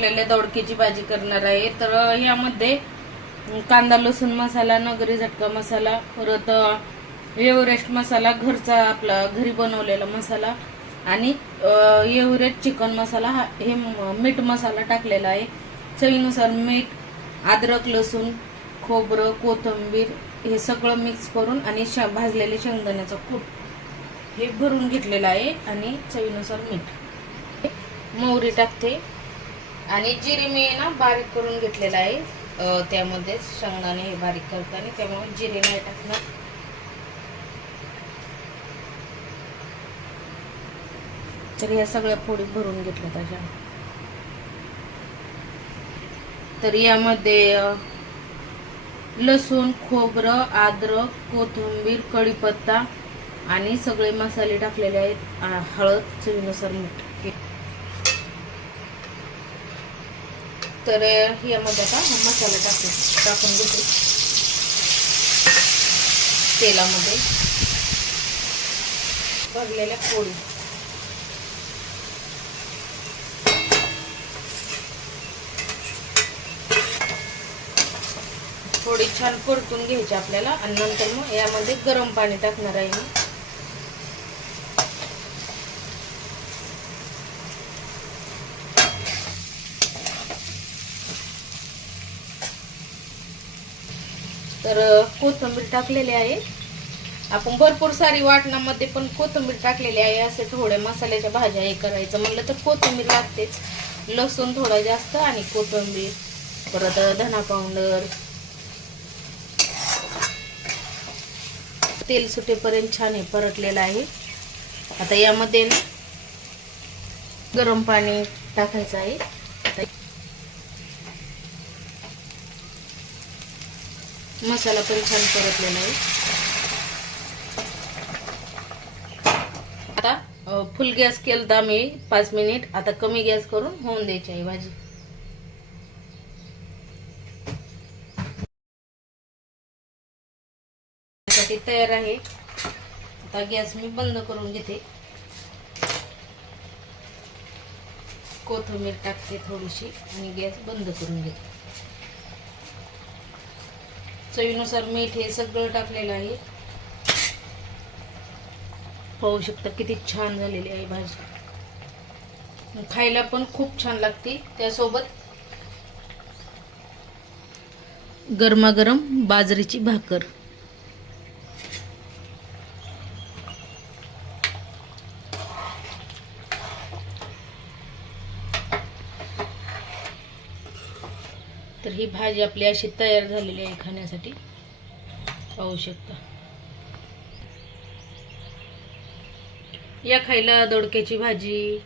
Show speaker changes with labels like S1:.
S1: केलेल्या दोडक्याची भाजी करणार आहे. तर यामध्ये कांदा लसूण मसाला नगरी झटका मसाला परत एव्हरेस्ट मसाला घरचा आपला घरी बनवलेला मसाला आणि एव्हरेस्ट चिकन मसाला हा हे मीठ मसाला टाकलेला आहे. चवीनुसार मीठ अद्रक लसूण खोबरं कोथिंबीर हे सगळं मिक्स करून आणि श भाजलेले शेंगदाण्याचं कूट हे भरून घेतलेलं आहे आणि चवीनुसार मीठ. मोहरी टाकते. आणि जिरे मी ना बारीक करून घेतलेलं आहे. त्यामध्येच त्यामध्ये शेंगदाणे हे बारीक करताना त्यामुळे जिरे नाही टाकणार. तर या सगळ्या फोडी भरून घेतल्या त्याच्या. तर यामध्ये लसूण खोबरं अद्रक कोथिंबीर कढीपत्ता आणि सगळे मसाले टाकलेले आहेत. हळद चवीनुसार मीठ हे तर अ, यामध्ये आता हा मसाला टाकू टाकून घेतो. तेलामध्ये. भरलेल्या पोळी थोडी छान परतून घ्यायची आपल्याला आणि नंतर मग यामध्ये गरम पाणी टाकणार आहे मी. तर कोथिंबीर टाकलेली आहे. आपण भरपूर सारी वाटणामध्ये पण कोथिंबीर टाकलेली आहे. असे थोडे मसाल्याच्या भाज्या हे करायचं म्हणलं तर कोथिंबीर लागतेच. लसूण थोडा जास्त आणि कोथिंबीर परत धना पावडर. तेल सुटेपर्यंत छान हे परतलेलं आहे. आता यामध्ये गरम पाणी टाकायचं आहे आता मसाला पण छान परतलेला आहे. आता फुल गॅस केलता मी पाच मिनिट. आता कमी गॅस करून होऊन द्यायची आहे भाजी. तयार आहे. आता गॅस मी बंद करून घेते. कोथिंबीर टाकते थोडीशी आणि गॅस बंद करून घेते. चवीनुसार मीठ हे सगळं टाकलेलं आहे. पाहू शकता किती छान झालेली आहे भाजी. खायला पण खूप छान लागते. त्यासोबत गरमागरम बाजरीची भाकर. तर ही भाजी आपली अशी तयार झालेली आहे खाण्यासाठी. पाहू शकता. या खायला दोडक्याची भाजी